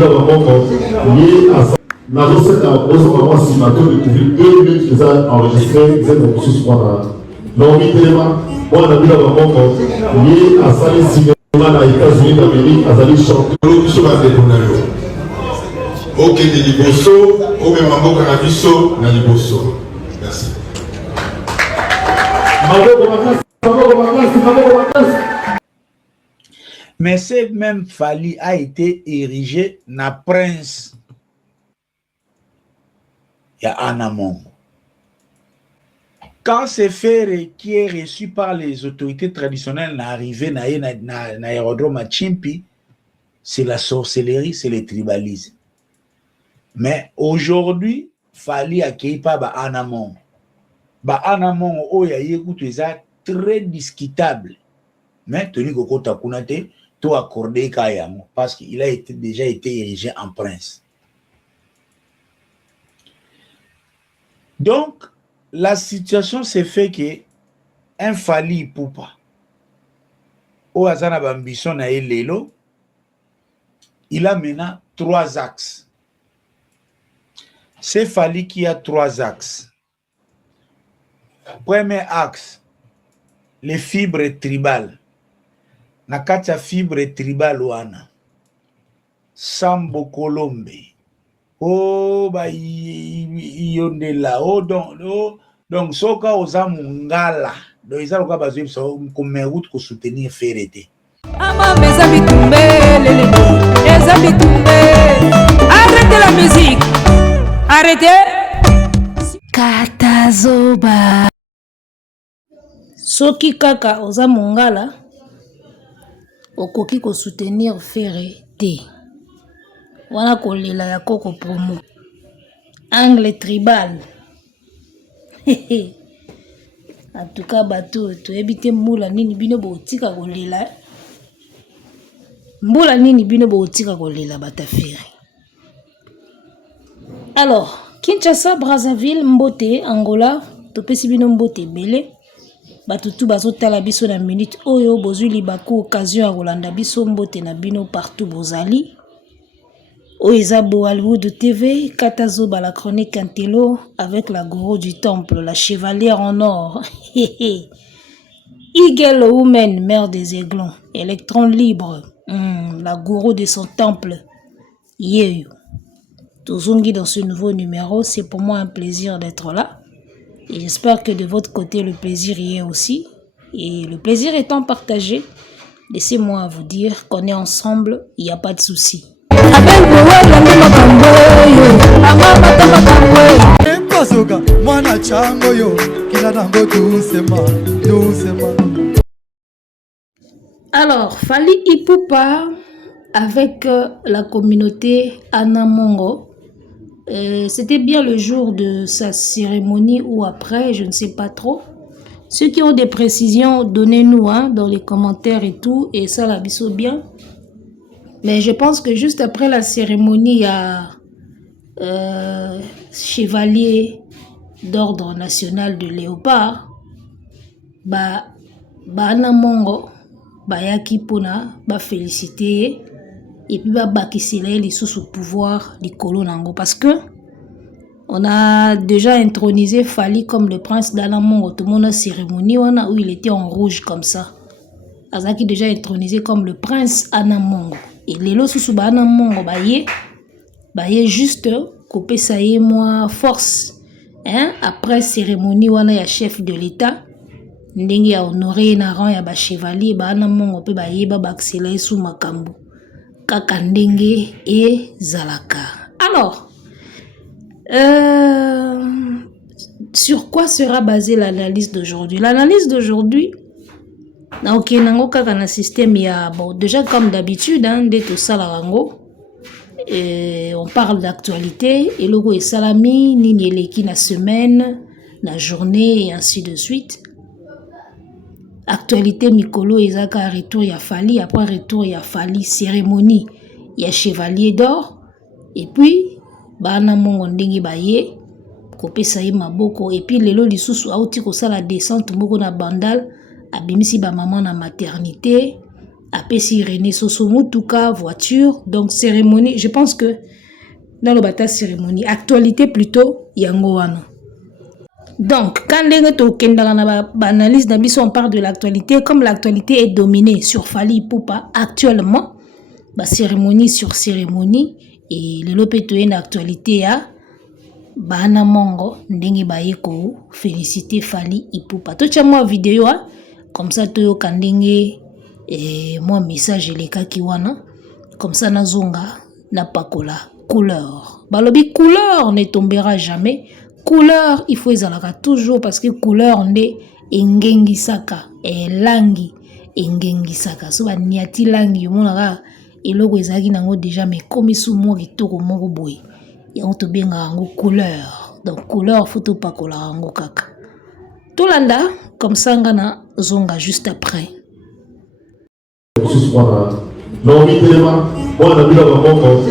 Nabila Bamongo, lié à ça. Nazo c'est un gros moment si ma que découvrir 2 minutes qu'ils ont enregistré, ils ont sous quoi. Non, mais tellement, moi Nabila Bamongo, lié à ça les cinémas dans les États-Unis d'Amérique, à Zali chanter. Ok, des liboso, au même moment canabiso, na liboso. Merci. Mais c'est même Fally a été érigé na prince. Il y a Anamon. Quand c'est Ferré qui est reçu par les autorités traditionnelles n'arrivé na aérodrome à Chimpi, c'est la sorcellerie, c'est le tribalisme. Mais aujourd'hui, Fally accueilli par Anamon. Anamon, oh ya écoute ça très discutable. Mais Tony Koko Takunate, tout accordé Kayamo, parce qu'il a déjà été érigé en prince. Donc, la situation s'est fait que un Fally Ipupa, au Azana Bambison na Lelo, il a maintenant 3 axes. C'est Fally qui a 3 axes. Premier axe, les fibres tribales. Nakata fibre tribale wana. Sambo Colombe. Oh, ba yondela. Oh, donc, soka oza mungala. Donc, ils ont besoin de comme route pour soutenir Ferreté. Arrêtez la musique. Arrêtez. Katazoba. Soki kaka oza mungala. Okoki ko soutenir Ferreté. Wana kolela ya koko promo. Angle tribal. En tout cas, bateau, tu habites Moula Nini Bino Botika Golela. Moula Nini Bino Botika Golela Batafiri. Alors, Kinshasa, Brazzaville, Mbote, Angola, Topesi Bino Mbote, Bele. Batutu bazotala biso na minute oyo bozwi libaku occasion ya kolanda biso mbote na bino partout bozali. Oeza Hollywood TV, Katazoba la chronique Antelo avec la gourou du temple, la chevalière en or. Eagle Woman, mère des aiglons, électron libre, la gourou de son temple. Yeyo. Tozongi dans ce nouveau numéro, c'est pour moi un plaisir d'être là. Et j'espère que de votre côté, le plaisir y est aussi. Et le plaisir étant partagé, laissez-moi vous dire qu'on est ensemble, il n'y a pas de souci. Alors, Fally Ipupa avec la communauté Anamongo. C'était bien le jour de sa cérémonie ou après, je ne sais pas trop. Ceux qui ont des précisions, donnez-nous dans les commentaires et tout, et ça la biso bien. Mais je pense que juste après la cérémonie, il y a chevalier d'ordre national de Léopard, Anamongo, yaki pona, féliciter. Et puis bakisela sous pouvoir du colonango parce que on a déjà intronisé Fally comme le prince d'Anamongo. Tout le monde a cérémonie où il était en rouge comme ça. Azaki déjà intronisé comme le prince Anamongo. Et les lots sous Anamongo baye juste couper ça y moi force. Après cérémonie wana ya chef de l'état ndenge ya honoré na rang ya ba chevalier Anamongo pe baye bakisela sous makambo. Kakandenge et Zalaka. Alors, sur quoi sera basée l'analyse d'aujourd'hui? L'analyse d'aujourd'hui, ok, nango kaka na système ya bon déjà comme d'habitude de tout ça la rango. On parle d'actualité et logo et salami nini eleki na semaine, na journée et ainsi de suite. Actualité Mikolo ezaka retour ya Fally, après retour ya Fally cérémonie ya chevalier d'or et puis Anamongo ndenge baye kopesa ye maboko et puis lelo lisusu auti ko sala descente moko na bandal abimisi ba maman na maternité apesi René Soso mutuka voiture. Donc cérémonie, je pense que dans le bata cérémonie, actualité plutôt yango wana. Donc quand ndenge to kendaka na analyse na biso on parle de l'actualité, comme l'actualité est dominée sur Fally Ipupa actuellement, ba cérémonie sur cérémonie et le lopeto une actualité à Bana Mongo ndenge baye ko féliciter Fally Ipupa. To tia moi vidéo comme ça to yo kandenge moi message les ka ki wana comme ça na zonga na pakola couleur. Balobi couleur ne tombera jamais. Couleur il faut ezalaka toujours parce que couleur nde engengisaka langi engengisaka so ba niati langi monaka eloko ezaki nango déjà mais comme sumo kitoko moko boye yango to benga ngo couleur. Donc couleur photo pakola ngo kaka tolanda comme ça ngana zonga juste après. Non, mais tellement, moi, on a vu la maman,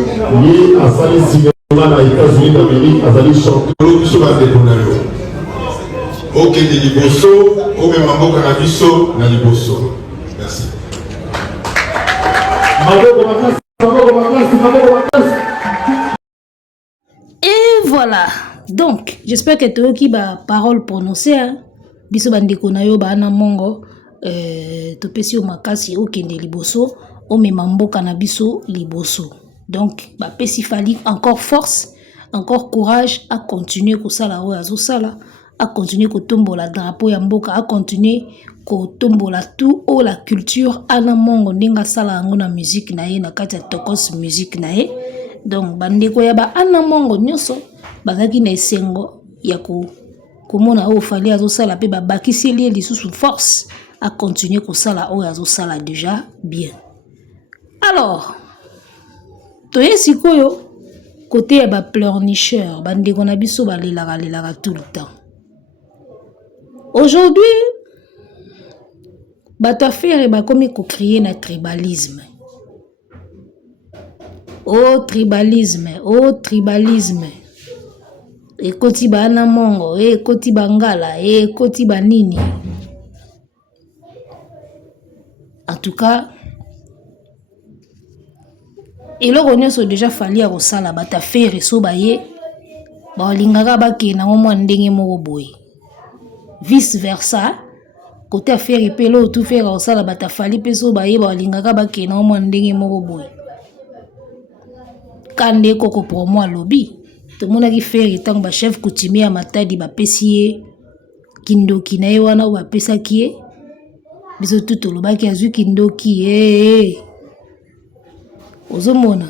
il a salé cinéma dans les États-Unis d'Amérique, à Zali chanter. Ok, de Liboso, au même moment Carabiso, na Liboso. Merci. Et voilà. Donc, j'espère que tu as qui ba parole prononcée. Biso bandeko na yo ba na mongo. Topesi o makasi o kende Liboso. O memambo kanabiso Liboso. Donc, ba pesi Fally encore force, encore courage à continuer ko sala o azo sala, à continuer ko tombola drapeau ya mboka, à continuer ko tombola tout o la culture ana mongo ndinga sala ngo na musique na ye na kati ya tokos musique na ye. Donc bandeko ya ba ana mongo nyoso bazaki na esengo ya ko komona o Fally azo sala pe ba bakiseli lisusu force à continuer ko sala o azo sala déjà bien. Alors, toye sikoyo côté ya ba pleurnicheur bandeko na biso balelaka tout le temps. Aujourd'hui, bato affaire bakomi ko créer na tribalisme. Oh tribalisme, oh tribalisme. Ekoti ba na mongo, ekoti bangala, ekoti banini. En tout cas, eloko nyonso déjà Fally akosala bata faire so baye balingaka bakena mwa ndenge moko boye. Vice versa, côté affaire pe lo tout faire akosala bata Fally pe so baye balingaka bakena mwa ndenge moko boye. Kande koko promo lobby to monaki faire etango ba chef coutumier ya Matadi bapesi ye kindoki na ye wana ba pesaki ye biso tout lobaki azwi kindoki ozomona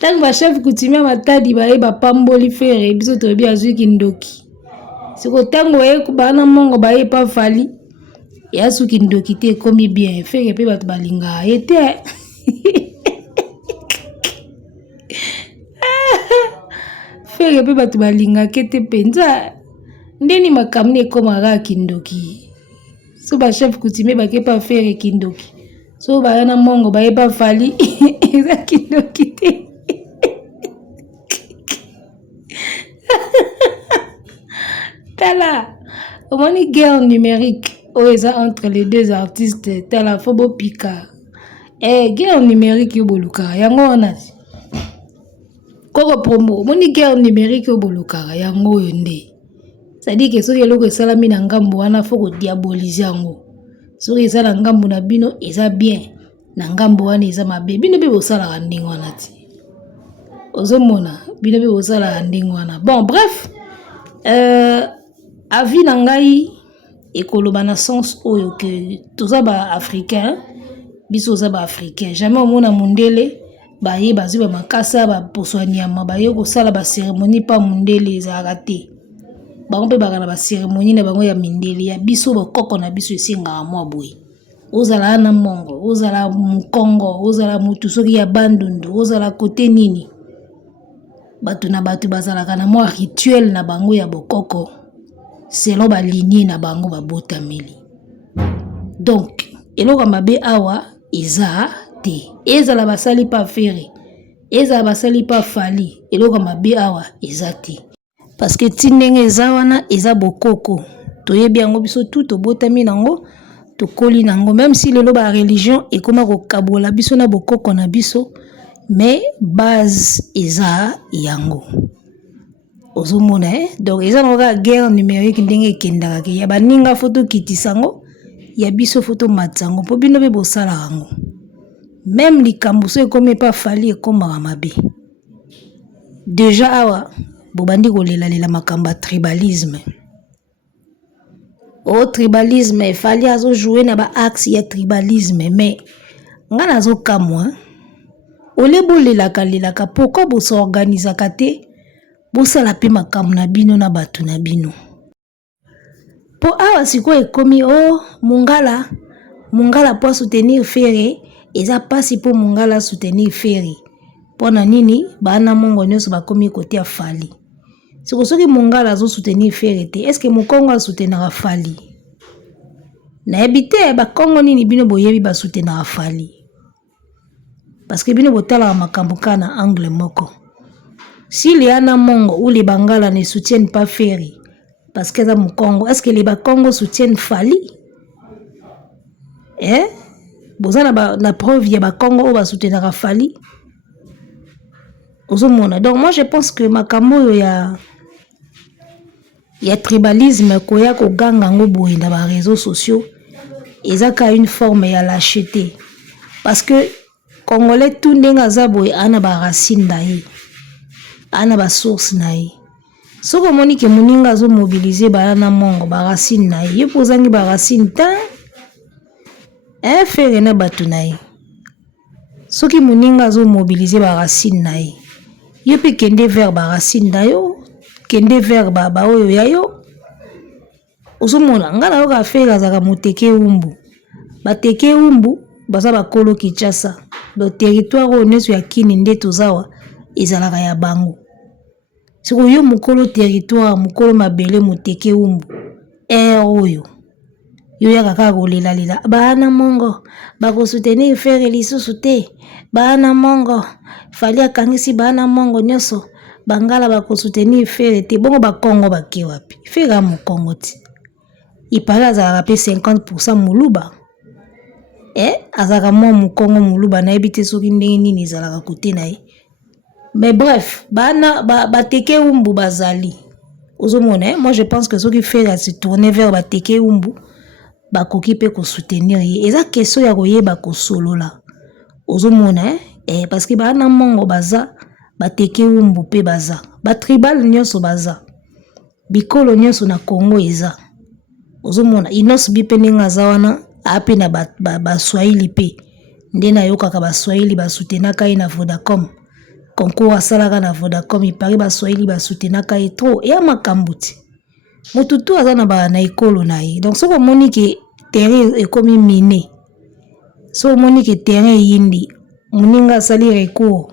tango ba chef coutumier Matadi baye bapamboli fere biso tobi azwi kindoki siko tango baye bana mongo baye pa Fally ya suki ndoki te komi bien fere pe bato balinga ete fere pe bato balinga kete penza ndeni makamne komaka kindoki so ba chef coutumier bake pa fere kindoki so bayana mongo baye pa Fally eza kindoki te. Tala omoni guerre numérique eza entre les deux artistes tala fobo pika guerre numérique yo boluka yango wana koko promo omoni guerre numérique yo boluka yango nde c'est-à-dire que soki eloko esalami na ngambo wana foko diaboliser yango soki eza na ngambo na bino eza bien na ngambo wana eza mabe bino be bosalaka ndenge wana ti ozomona bino be bosalaka ndenge wana. Bon bref avis na ngai ekoloba na sens oyo que toza ba africain biso za ba africain jamais omona mundele baye bazwi ba makasa ba poswaniama baye kosala ba cérémonie pa mundele ezalaka te bango mpe bakana ba cérémonie na bango ya mindele ya biso bakoko na biso esengaka mwa boye ozala na mongo ozala mukongo ozala mutu soki ya bandundu ozala kote nini bato na bato bazalaka na mwa rituel na bango ya bokoko selon ba lignée na bango babotameli. Donc eloko mabe awa eza te ezala basali pa fere ezala basali pa Fally eloko mabe awa eza te parce que tindenge eza wana eza bokoko toyebi yango biso tout obotami nango tokoli nango même si lelo ba religion ekoma ko kabola biso na bokoko na biso mais base eza yango ozomona donc eza na guerre numérique ndenge kendaka ke ya baninga photo kitisango ya biso photo matsango po bino be bosala yango même likambo so ekomi pa fali ekoma mabe déjà awa bobandi kolela makamba tribalisme tribalisme fali azo jouer na ba axe ya tribalisme mais ngana zo kamwa ole bolelaka pourquoi bo s'organisaka te bo sala pe makambo na bino na batu na bino po awa siko ekomi mungala po soutenir Ferré eza pasi po mungala soutenir Ferré pona nini bana mongo nyonso bakomi côté ya fali siko soki mungala zo soutenir Ferré te est-ce que mokongo a soutenir fali na ebite ba kongo nini bino boyebi ba soutenir fali parce que bino botala makambo kana angle moko si les ana mongo ou les bangala ne soutiennent pas Ferré parce que dans mon Congo est-ce que les Bakongo soutiennent Fali bozana na preuve ya Bakongo ba soutenir Fali ozomona donc moi je pense que makambo ya tribalisme koya ko ganga ngo boye na ba réseaux sociaux ezaka une forme ya lâcheté parce que Congolais tout ndenga za boye ana ba racine daye ana ba source naye soko moni ke muninga zo mobiliser bana mongo ba racine naye yo pozangi ba racine ta Ferré na batu naye soki muninga zo mobiliser ba racine naye yo pe kende vers ba racine dayo kende vers ba oyo yayo osomona ngala yo ka Ferré azaka moteke umbu bateke umbu baza bakolo Kinshasa le territoire oneso ya kini nde tozawa ezalaka ya bango siko yo mukolo territoire mukolo mabele muteke umbu oyo yo yaka ka kolela bana mongo bako soutenir Ferré lisusu te bana mongo fali akangisi bana mongo nyonso bangala bako soutenir Ferré te bongo bakongo bake wapi Ferré mukongo ti ipala azalaka pe 50% muluba azaka mwa mukongo muluba na ebite soki ndenge nini ezalaka kote na ye mais bref bateke umbu bazali ozomona moi je pense que soki Ferré se tourner vers bateke umbu bakoki pe ko soutenir ye eza question ya koyeba ko solola ozomona parce que bana mongo baza bateke umbu pe baza ba tribal nyonso baza bikolo nyonso na Congo eza ozomona inos bipe ninga zawana ape na ba Swahili pe ndena yokaka ba Swahili ba soutenaka ina Vodacom concours asalaka na Vodacom ipari ba Swahili ba soutenaka e trop ya makambuti mututu azana ba na ikolo na ye donc soko moni ke terrain ekomi miné so moni ke terrain yindi muninga sali recours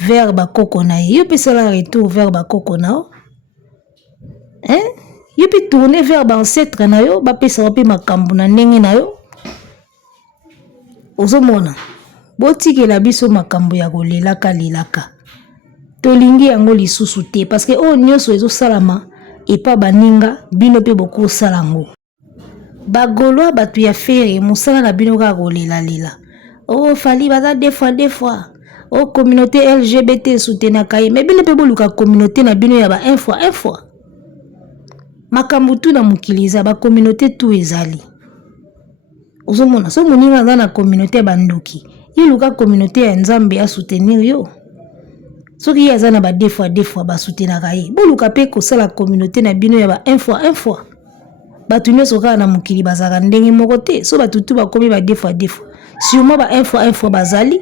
vers ba koko na ye yo pe sala retour vers ba koko na yo pe tourner vers ba ancêtre na yo ba pesa pe makambu na ndenge na yo ozomona botiki la biso makambo ya kolelaka tolingi yango lisusu te parce que nyonso ezo salama et pas baninga bino pe boko salango bagolwa batu ya Ferré musala na bino ka kolela fali baza deux fois communauté LGBT soutenaka ye mais bino pe boluka communauté na bino ya ba un fois makambo tu na mukiliza ba communauté tu ezali ozomona so muninga za na communauté bandoki iluka communauté ya Nzambe a soutenir yo soki yaza na ba deux fois ba soutenaka ye boluka pe ko sala communauté na bino ya ba un fois batu nyonso kaka na mukili bazaka ndenge moko te so batutu bakomi ba deux fois sûrement ba un fois bazali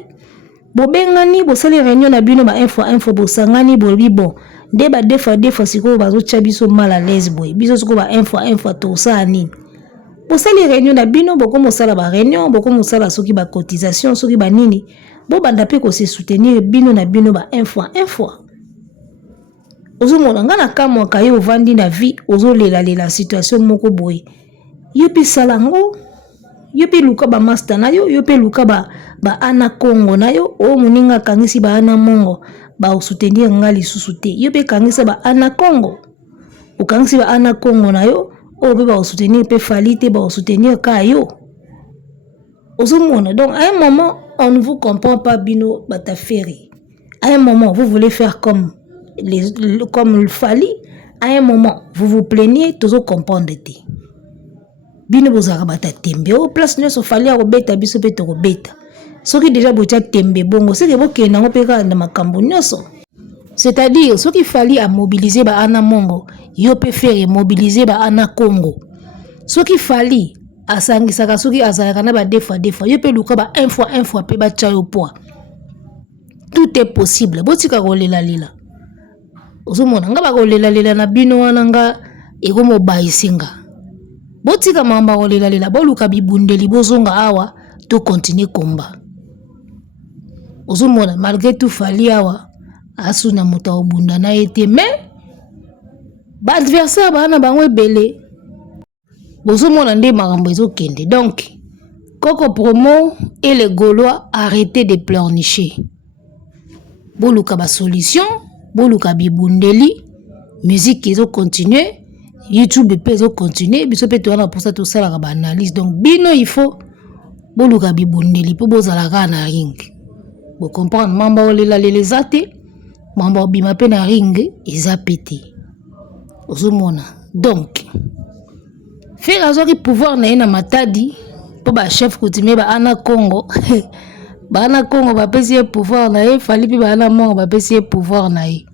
bobengani bosali réunion na bino ba un fois bosangani bolobi bon nde ba deux fois sikoyo bazotya biso mal à l'aise boye biso sikoyo ba un fois tosala nini bosali réunion na bino bokomosala ba réunion bokomosala soki ba cotisation soki ba nini bobanda pe ko se soutenir bino na bino ba un fois ozomona ngana kamwa kaye ovandi na vie ozolela situation moko boye yo pe salango yo pe luka ba master na yo pe luka ba ana Congo na yo muninga kangisi ba ana mongo ba soutenir ngali susu te yo pe kangisa ba ana Congo okangisi ba ana Congo na yo pe ba soutenir pe Fali te ba soutenir ka yo Donc, à un moment, on ne vous comprend pas, Bino Bataferi. À un moment, vous voulez faire comme le Fali. À un moment, vous vous plaignez, tous vous comprenez. Bino bozara bata tembe. Au place, nous sommes Fali à Robeta, biso pete Robeta. Ce qui déjà botia tembe bongo, c'est que vous qui n'avez pas de makambo nyoso. C'est-à-dire, ce qu'il fallait à mobiliser ba ana mongo, yo peut faire mobiliser ba ana Congo. Ce qu'il fallait à sangisaka, ce qui azalaka na ba deux fois, yo peut luka ba un fois pe ba chayo poa. Tout est possible. Botika kolela lila. Ozomona nga ba kolela lila na bino wana nga ekomo baisinga. Botika mamba kolela lila, boluka bibundeli bozonga awa to continuer combat. Ozomona malgré tout fallait awa asuna muta obunda na été mais ba adversaire ba na bango ebele bozomona nde makambo ezokende. Donc Coco Promo et les Gaulois arrêtez de pleurnicher. Boluka ba solution, boluka bibundeli, musique ezo continuer, YouTube peut ezo continuer, biso pe toana pour ça tout ça la ba analyse. Donc bino il faut boluka bibundeli po bozalaka na ring. Vous comprenez mamba olela les até mamba bima pe na ring eza pété. Ozomona. Donc faire azori pouvoir na ina matadi po ba chef coutumier ba ana Congo. Ba ana Congo ba pesi pouvoir na e fali pe ba ana mongo ba pesi pouvoir na e.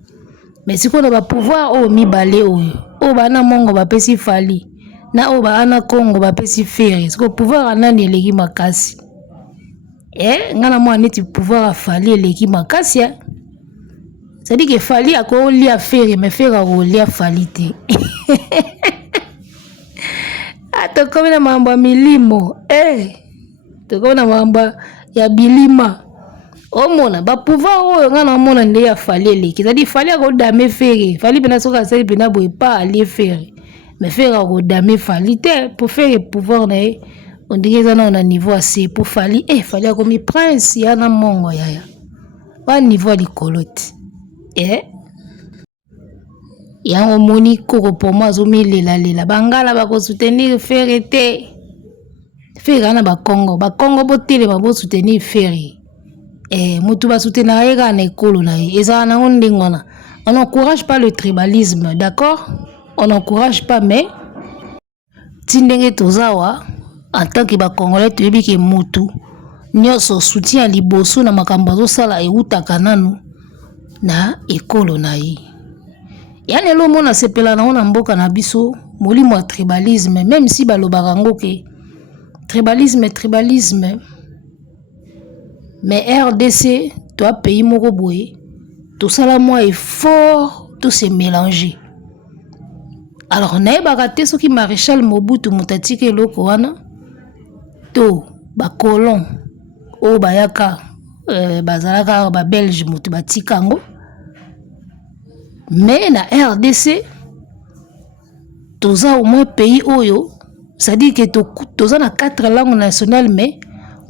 Mais si ko na ba pouvoir o mibale oyo. O ba ana mongo ba pesi fali. Na o ba ana Congo ba pesi feri. Siko pouvoir anani eleki makasi. Ngana mwa neti pouvoir a fali eleki makasi ya. C'est-à-dire que fali a ko lia feri mais feri a ko lia fali te. Ato comme na mambo milimo. To comme na mambo ya bilima. Omona ba pouvoir oyo ngana mona nde ya fali eleki. C'est-à-dire fali a ko dame feri. Fali bena soka sali bena boy pas aller feri. Mais feri a ko dame fali te pour faire pouvoir na e. On dirait que on a niveau assez pour fali fali comme prince ya na mongo yaya wa niveau di colotte ya omoni Coco Promo azomilela bangala ba ko soutenir faire te faire na ba Congo botelema bo soutenir faire mutu ba soutenir ega na ekolo na eza na ondengona. On n'encourage pas le tribalisme, d'accord? On n'encourage pas, mais tindenge tozawa en tant que ba Congolais tu ebi ke mutu nyoso soutien liboso na makambo zo sala eutaka nanu na ekolo na yi. Yani lo mona sepela na ona mboka na biso molimo ya tribalisme, même si balobaka ngo ke tribalisme mais RDC toi pays moko boye tout ça là moi effort tout se mélanger. Alors naebaka te soki Maréchal Mobutu mutatike loko wana to ba colon o bayaka bazalaka ba Belge mutu batikango. Mais na RDC toza au moins pays oyo, c'est-à-dire que toza na 4 langues nationales, mais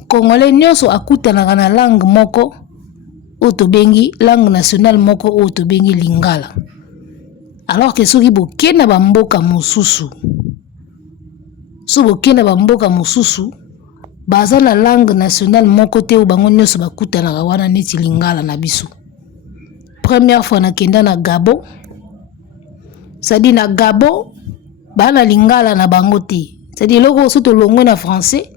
Congolais nyonso akutanaka na langue moko o tobengi langue nationale moko o tobengi Lingala. Alors que soki bokena ba mboka mosusu, so bokena ba mboka mosusu baza na langue nationale moko te o bango nyonso bakutanaka wana neti Lingala na biso. Première fois na kenda na Gabon, c'est-à-dire na Gabon bana Lingala na bango te, c'est-à-dire loko soto longo na français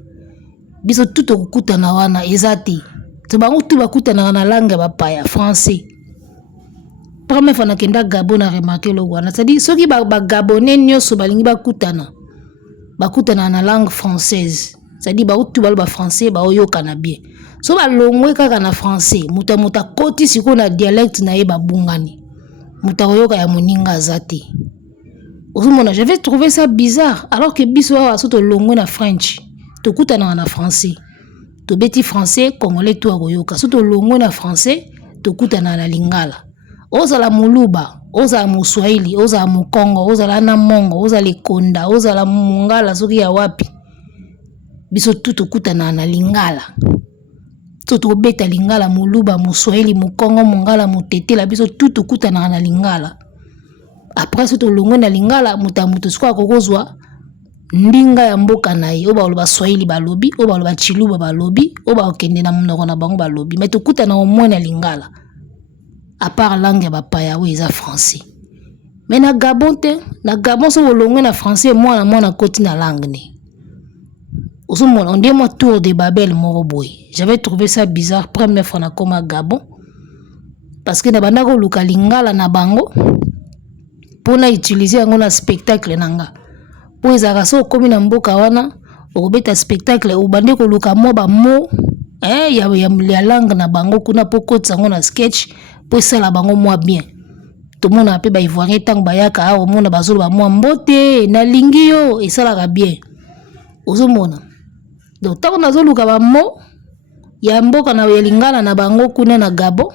biso tout okutana wana ezati to bango tout bakutana na langue ba paya français. Première fois na kenda Gabon na remarqué lo wana, c'est-à-dire soki ba Gabonais nyonso balingi bakutana na langue française, c'est-à-dire ba tout ba français ba oyokana bien. So ba longwe kaka na français muta koti siko na dialecte na ye babungani muta oyoka ya moninga azati. Ozomona, j'avais trouvé ça bizarre alors que biso wa soto longwe na French to kutana na français to beti français congolais to oyoka soto longwe na français to kutana na Lingala. Ozala muluba, ozala muswahili, ozala mukongo, ozala na mongo, ozala konda, ozala mungala soki ya wapi biso tout kutana na Lingala. Toto beta Lingala muluba muswahili mukongo mungala mutetela biso tout kutana na Lingala. Après soto longo na Lingala muta mutu siko akozwa ndinga ya mboka na ye oba oloba swahili balobi oba oloba chiluba balobi oba okende na monoko na bango balobi mais tokuta na omona lingala à part langue ba paya o eza français mais na Gabon te na Gabon so bolongwe na français mwana koti na langue ne osomona on dit moi tour de Babel moko boy j'avais trouvé ça bizarre première fois na koma Gabon parce que na banda ko luka lingala na bango pona utiliser yango na spectacle nanga po ezaka so komi na mboka wana okobeta spectacle obande ko luka mo ba mo ya langue na bango kuna po kotsa ngo na sketch po sala bango moi bien tout le monde a pe ba ivoirien tang bayaka a omona bazolo ba moi mbote na lingio esalaka bien ozomona donc tant on azoluka ba mo ya mboka na lingala na bango kuna na Gabon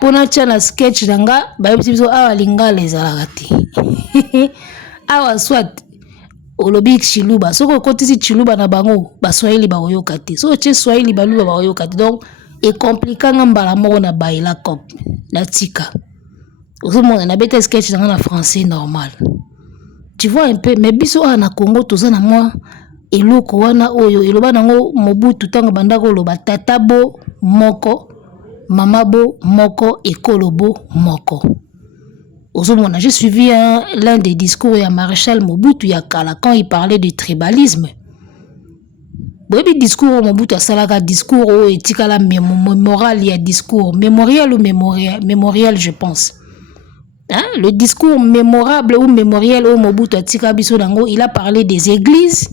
pona tia na sketch nanga bayebisi biso awa lingala ezalaka te awa soit olobi chiluba soko kotisi chiluba na bango baswahili baoyoka te so che swahili baluba baoyoka te donc e compliquant mbala moko na baila cop na tika ozomona na beta sketch nanga na français normal tu vois un peu mais biso na Congo toza na moi eloko wana oyo eloba nango Mobutu tango bandako loba tatabo moko mamabo moko ekolobo moko ozomona j'ai suivi l'un des discours ya Maréchal Mobutu ya kala quand il parlait du tribalisme boyebi discours Mobutu asalaka discours o etikala mémoral ya discours mémorial ou mémorial je pense le discours mémorable ou mémorial au Mobutu atika biso nango il a parlé des églises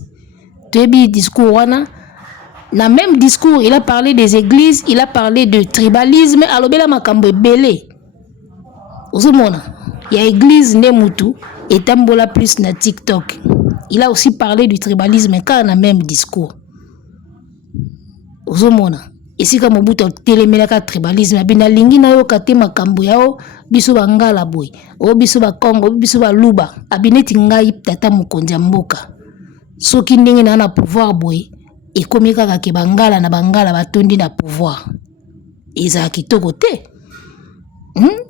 tebi discours wana na même discours il a parlé des églises il a parlé de tribalisme alobela makambo ebele ozomona ya église ne mutu etambola plus na TikTok il a aussi parlé du tribalisme car na même discours ozomona esika Mobutu telemelaka tribalisme abina lingi na yo kate makambo yao biso bangala boy o biso ba Congo biso ba luba abineti ngai tata mukonzi mboka soki ndenge na pouvoir boy ekomi kaka ke bangala na bangala batondi na pouvoir eza kitoko te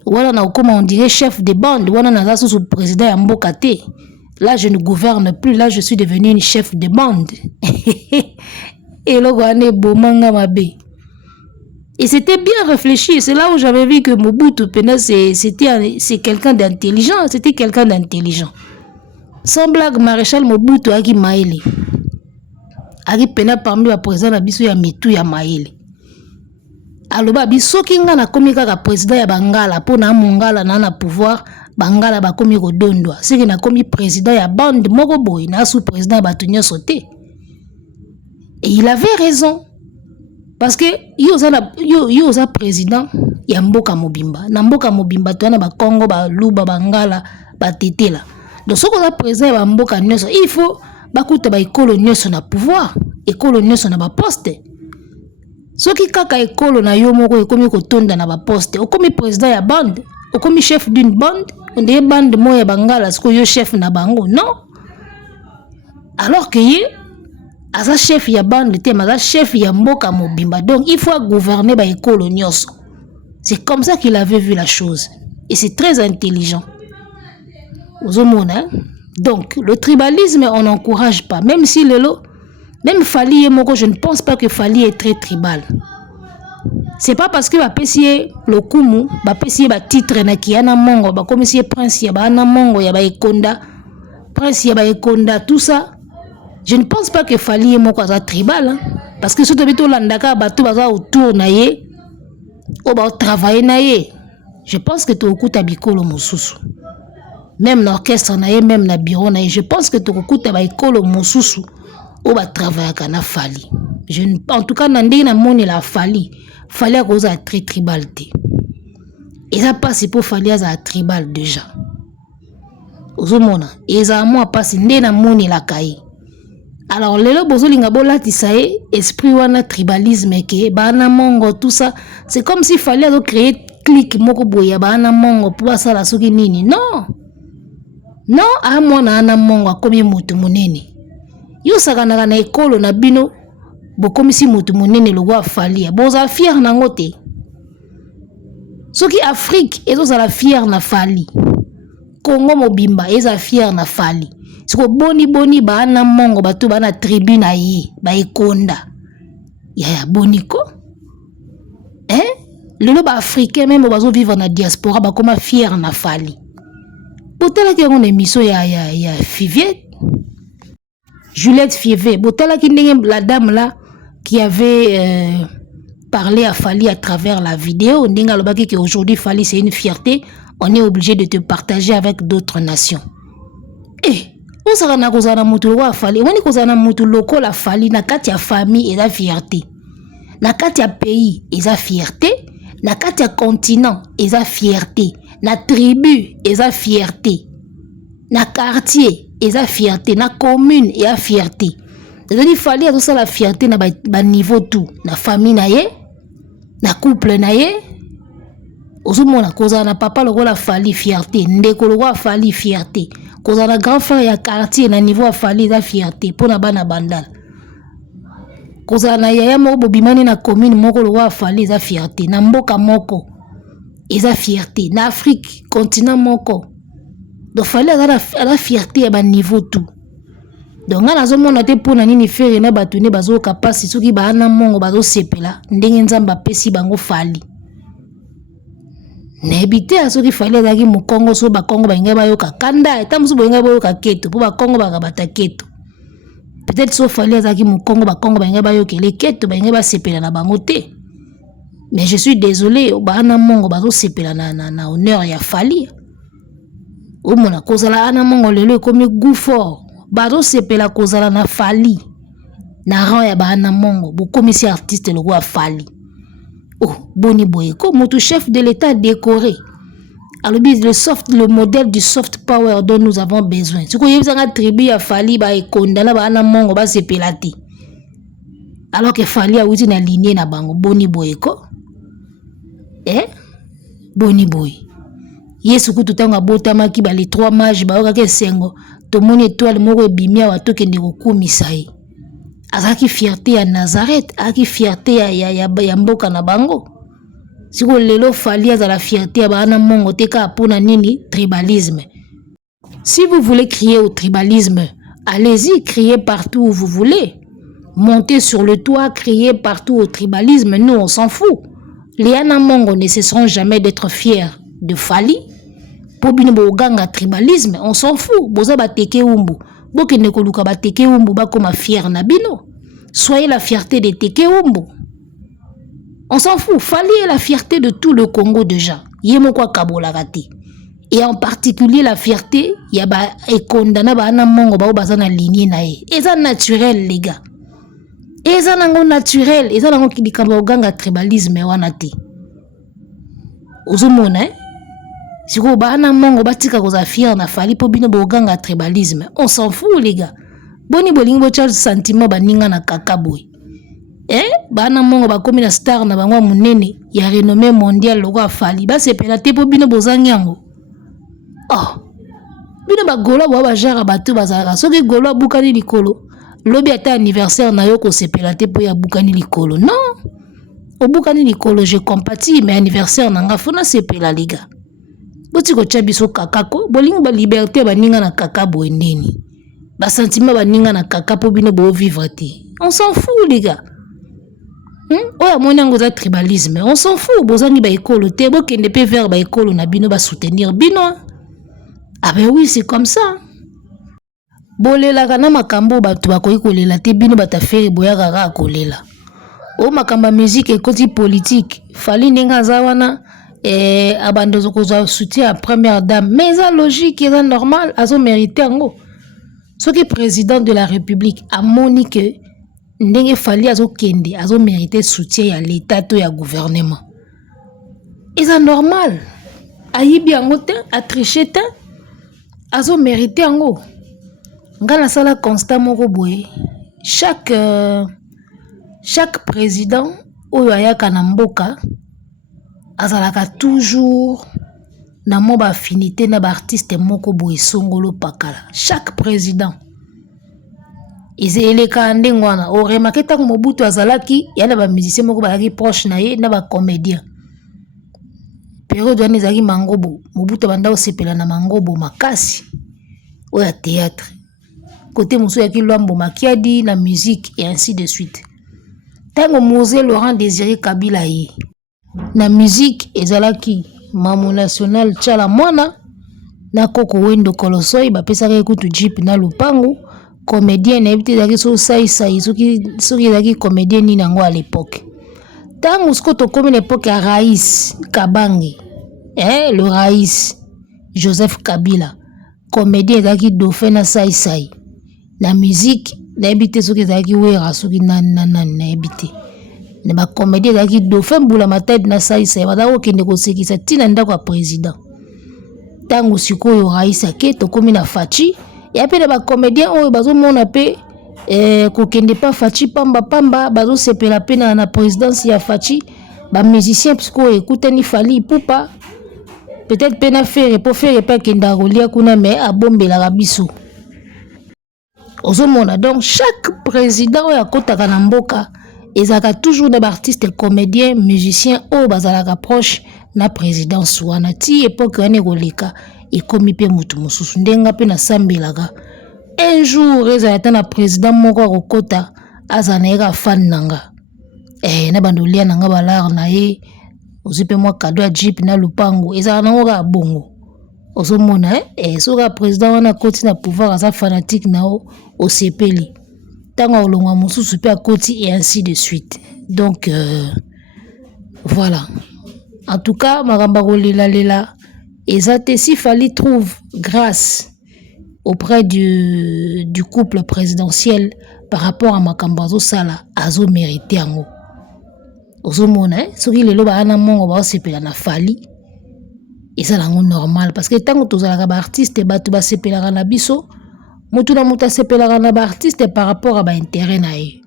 wala na okoma on dirait chef de bande wana na sous président ya mboka te là je ne gouverne plus là je suis devenu une chef de bande et loko ane bomanga mabe et c'était bien réfléchi c'est là où j'avais vu que Mobutu c'est quelqu'un d'intelligent c'était quelqu'un d'intelligent sans blague Maréchal Mobutu aki maele aki pena parmi les présidents na biso ya mitu ya maele aloba biso kinga na komi kaka président ya bangala pona mongala na pouvoir bangala ba komi kodondwa siki na komi président ya bande moko boy na sous président ba tunyo sauté et il avait raison parce que yo za président ya mboka mobimba na mboka mobimba to na ba Congo ba luba bangala ba tetela donc soko za président ya mboka nyonso il faut bakuta ba ekolo nyonso na pouvoir ekolo nyonso na ba poste soki kaka ekolo na yo moko ekomi kotonda na ba poste okomi président ya bande okomi chef d'une bande on dit bande moya bangala siko yo chef na bango non alors que ye aza chef ya bande te maza chef ya mboka mobimba donc il faut gouverner ba ekolo nyonso c'est comme ça qu'il avait vu la chose et c'est très intelligent ozomona donc le tribalisme on n'encourage pas même si même Fali et Moko, je ne pense pas que Fali est très tribal. C'est pas parce que bapesier le kumu, bapesier ba titre na kiana mongo, ba comme si prince ya ba na mongo ya ba ekonda, prince ya ba ekonda tout ça. Je ne pense pas que Fali et Moko soit tribal hein? Parce que surtout bito landaka bato baza autour na ye, o ba travailler na ye. Je pense que to okuta bikolo mosusu. Même l'orchestre na ye, même na bureau na ye, je pense que to okuta ba ekolo mosusu. On va travailler à Fali. En tout cas, Nandé na moni la Fali. Fali a cause à très tribalité. Et ça passe pour Fali à tribal déjà. Ozomona. Et ça moi passe ndé na moni la kai. Alors lelo bozolinga bola tisae esprit wana tribalisme ke bana mongo tout ça. C'est comme si Fali a créé clique moko boya bana mongo pour ça la soki nini. Non. Non, a moi na ana mongo komi mutu munene. Yo sakana na ekolo na bino bokomisi mutu munene logwa Fali boza fier na ngote soki Afrique ezo la fier na Fali Congo mobimba eza fier na Fali siko boni bana mongo bato bana tribu na ye baikonda ya boniko lelo ba africain même bazo vivre na diaspora ba koma fier na Fally botala ki on émission ya Fivier Juliette Fievé botala ki ndenge la dame là qui avait parlé à Fally à travers la vidéo ndenge alobaki que aujourd'hui Fally c'est une fierté, on est obligé de te partager avec d'autres nations. On sera na kozana mutu wa Fally, wani kozana mutu loko la Fally na kati ya famille et la fierté. Na kati ya pays et la fierté, na kati ya continent et la fierté, na tribu et la fierté. Na quartier et la fierté, na commune et la fierté. C'est-à-dire Fally a tout ça la fierté na ba niveau tout, na famille na ye, na couple na ye. Ozomona kozana papa loko la Fally fierté, ndeko loko Fally fierté. Kozana grand frère ya quartier na niveau a Fally la fierté pona bana bandala. Kozana yaya moko bobimani na commune moko loko Fally la fierté, na mboka moko eza fierté, na Afrique continent moko. Donc Fally la fierté ya ba niveau tout. Donc nga nazomona te pona nini faire na bato ne bazo kapasi soki baana mongo bazo sepela ndenge nzamba pesi bango Fally. Nebite asoki Fally azaki mukongo so ba Kongo bainga bayoka kanda etamusu bainga bayoka keto po ba Kongo bakabata keto. Peut-être so Fally azaki mukongo ba Kongo bainga bayoka le keto bainga ba sepela na bango te. Mais je suis désolé baana mongo bazo sepela na honneur ya Fally. O mona kozala ana mongo lelo ekomi goût fort. Bazo sepela kozala na Fally. Na rang ya baana mongo bokomi si artiste le roi Fally. Oh, Boni Boye, comme tout chef de l'État décoré. Alors, le modèle du soft power dont nous avons besoin. Ce que vous avez attribué à Fally, et condamné à Mongo, c'est pelati. Alors que Fally a eu une lignée na bango. Boni Boye, quoi? Boni Boye. Yesu tout temps à Botama qui les 3 mages, baoka sengo. Tout le monde étoile, moro bimia, wato kende roku misaï. Azaki fierté à Nazareth, azaki fierté ya mboka na bango. Siko lelo Fally à la fierté à bana mongo teka pona nini tribalisme. Si vous voulez crier au tribalisme, allez-y, criez partout où vous voulez. Montez sur le toit, criez partout au tribalisme, nous on s'en fout. Les Anamongo ne cesseront jamais d'être fiers de Fally. Po bino boganga tribalisme, on s'en fout. Boza bateke umbu. Bokende koluka ba teke umbu ba koma fier na bino. Soyez la fierté de teke umbu. On s'en fout. Fally est la fierté de tout le Congo déjà. Yemo kwa kabola gati. Et en particulier la fierté ya ba ekondana ba na mongo ba baza na lignée na ye. Eza naturel les gars. Eza nango naturel, eza nango kidikamba oganga tribalisme wana te. Ozomona si vous avez mongo batika koza fier na Fally po bino boganga tribalisme, on s'en fout les gars. Boni bolingo bo charge sentiment baninga na kakaboy. Bana mongo bakomi na star na bango munene ya renommée mondiale loko Fally ba sepela te po bino bozanyango. Bino ba golo ba jara bato bazara soki golo bukani likolo. Lobi ata anniversaire na yo ko sepela te po ya bukani likolo. Non. Au bukani likolo je compatis mais anniversaire nanga fona sepela les gars. Boti ko chabiso kakako bolingo ba liberté baninga na kakabo endeni ba sentiment baninga na kakapo bino bo vivre te. On s'en fout les gars. Oya mona ngoza tribalisme, on s'en fout bozangi ba école te bokende pe vers ba école na bino ba soutenir bino. Ah ben oui, c'est comme ça. Bolela kana makambo bato bakoyi kolela te bino batafere boyaka ka kolela. O makamba musique ekoti politique, Fally ndenga za wana abandozo kozwa soutien à première dame, mais ça logique et normal, azo mérité ngo. Soki président de la République a moni que ndenge Fally azo kende, azo mérité soutien ya l'état to ya gouvernement. Et ça normal. Ayibi ngo te, a triché te, azo mérité ngo. Ngala sala constat moko boye. Chaque président oyo ayaka na mboka azalaka toujours na mo ba affinité na ba artiste moko boye songolo pakala. Chaque président eleka ndenge wana o remarqué tango Mobutu azalaki yana ba musicien moko bazalaki proche na ye na ba comédien. Période wana ezalaki Mangobo, Mobutu banda osepela na Mangobo makasi oya théâtre. côté mosu ya Kilombo Makiadi la musique et ainsi de suite. Tango Mosé Laurent Désiré Kabila yi na musique ezalaki Mamu National Tchala Mwana na Koko Wendo Kolosoi bapesaka ekutu Jeep na Lupangu comédien na ebite ezalaki so sai soki ezalaki comédien nini yango à l'époque. Tango skoto komi na époque ya Raïs Kabange le Raïs Joseph Kabila comédien ezalaki Dauphin na sai na musique na ebite soki ezalaki wera soki nani na ebite na ba comédien ezalaki Dauphin Mbula Matadi na sai badako kende kosekisa tina ndako ya président. Tango sikoyo Raïs ake tokomi na Fachi ya pe na ba comédien oyo bazomona pe kokende pa Fachi pamba bazo sepela pe na présidence ya Fachi ba musicien psiko ekutani Fally Ipupa peut-être pe na faire pa kenda rolia kuna mais abombela biso. Ozomona donc chaque président oyo akotaka na mboka ezaka toujours des artistes comédiens musiciens oyo bazalaka proche na présidence wana ti époque wana ekoleka ekomi pe mutu mosusu ndenga pe na sambelaka un jour ezalata na président moko akokota aza na yeka fan nanga na bandolia nanga balar na ye ozwi pe mwa kado ya Jeep na Lupangu ezalaka nango kaka bongo. Ozomona soka président wana koti na pouvoir aza fanatique nao osepeli tango olongwa mosusu pe akoti et ainsi de suite. Donc voilà, en tout cas maramba kolela ezate si Fally trouve grâce auprès du couple présidentiel par rapport à makambazo sala azo mérité yango. Ozomona soki lelo ba ana mongo ba osepela na Fally ezalanga normal parce que tango tozalaka ba artiste batu ba sepelaka na biso mutu na mutu sepelaka na ba artiste par rapport à ba intérêt na ye.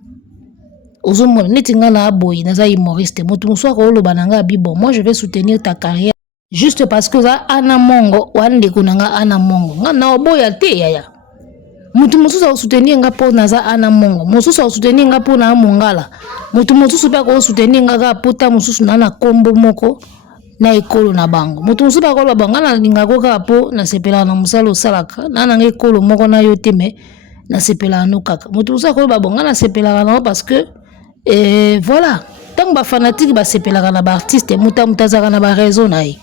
Ozomona neti nga na aboyi naza humoriste mutu muso akoloba nanga bibo moi je vais soutenir ta carrière juste parce que za ana mongo wande kunanga ana mongo nga na oboya te yaya mutu mususu a soutenir nga po naza ana mongo mususu a soutenir nga po na mongala mutu mususu pe ko soutenir nga ga pota mususu na kombo moko na ekolo na bango mutu mususu ba ko bango na linga ko ka po na sepela na musalo salaka na nga ekolo moko na yo te me na sepela no kaka mutu mususu ko ba bonga na sepela na parce que voilà tant ba fanatique ba sepela na ba artiste muta zaka na ba raison na ye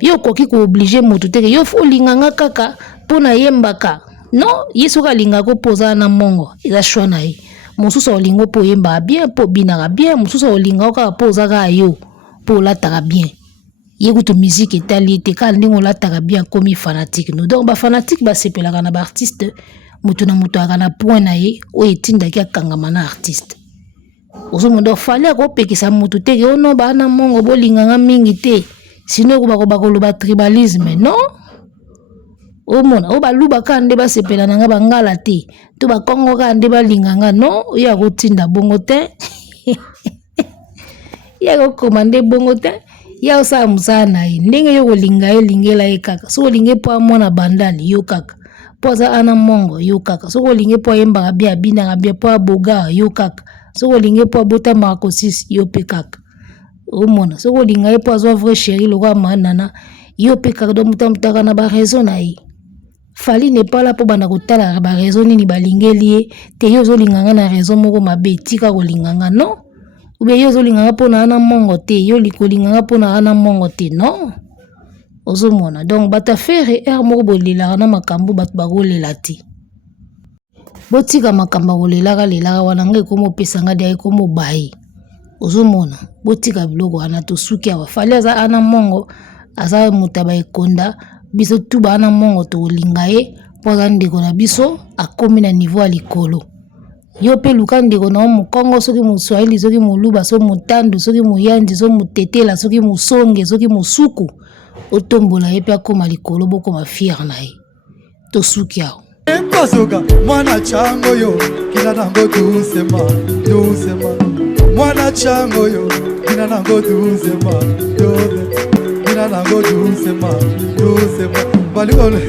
yo koki ko obliger mutu te yo fo linganga kaka po na yembaka non yeso ka linga ko poza na mongo eza choix na ye mususu olingo po yemba bien po binaka bien mususu olinga ka poza ka yo po lataka bien yekutu musique etali te ka ndingo lataka bien comme fanatique no donc ba fanatique ba sepelaka na ba artiste mutu na mutu aka na point na ye o etinda ki akangama na artiste ozomondo fali akopekisa mutu te yo no ba na mongo bolinganga mingi te sino ko bakoloba tribalisme non omona o baluba ka nde basepela nanga bangala te to bakongo ka nde balinganga non ya kotinda bongo te ya ko komande bongo te ya osa musana ye ndenge yo kolinga yo lingela ye kaka so linge po mona bandali yo kaka po za ana mongo yo kaka so linge po yemba bia bina bia po boga yo kaka so linge po bota makosis yo pe kaka omona so linga ye po zo vrai chéri lo kwa manana yo pe kaka do mutamutaka na ba raison na ye. Fally n'est pas là pour bana kotala ba raison ni balingeli te yo zo linganga na raison moko mabe tika ko linganga non ou bien yo zo linganga po na ana mongo te yo likolinganga po na ana mongo te non ozomona donc bata faire moko bolela na makambo batu bagolela ti botika makambo golela lela wana ngai komo pesanga dia komo bai ozomona botika biloko wana to suki awa Fally aza ana mongo aza mutaba ekonda biso tu bana mongo to linga ye poza ndeko na biso akomi na niveau ya likolo yo pe luka ndeko na Mukongo soki Muswahili soki Muluba soki Mutandu soki Muyandi soki Mutetela soki Musonge soki Musuku otombola ye pe akoma likolo bokoma fier na ye to suki awo Mbazoga mwana chango yo kina nango dusema mwana chango yo kina nango dusema kina nango dusema balikole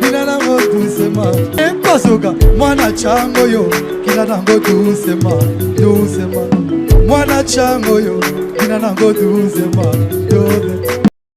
kina nango dusema Mbazoga mwana chango yo kina nango dusema mwana chango yo kina nango dusema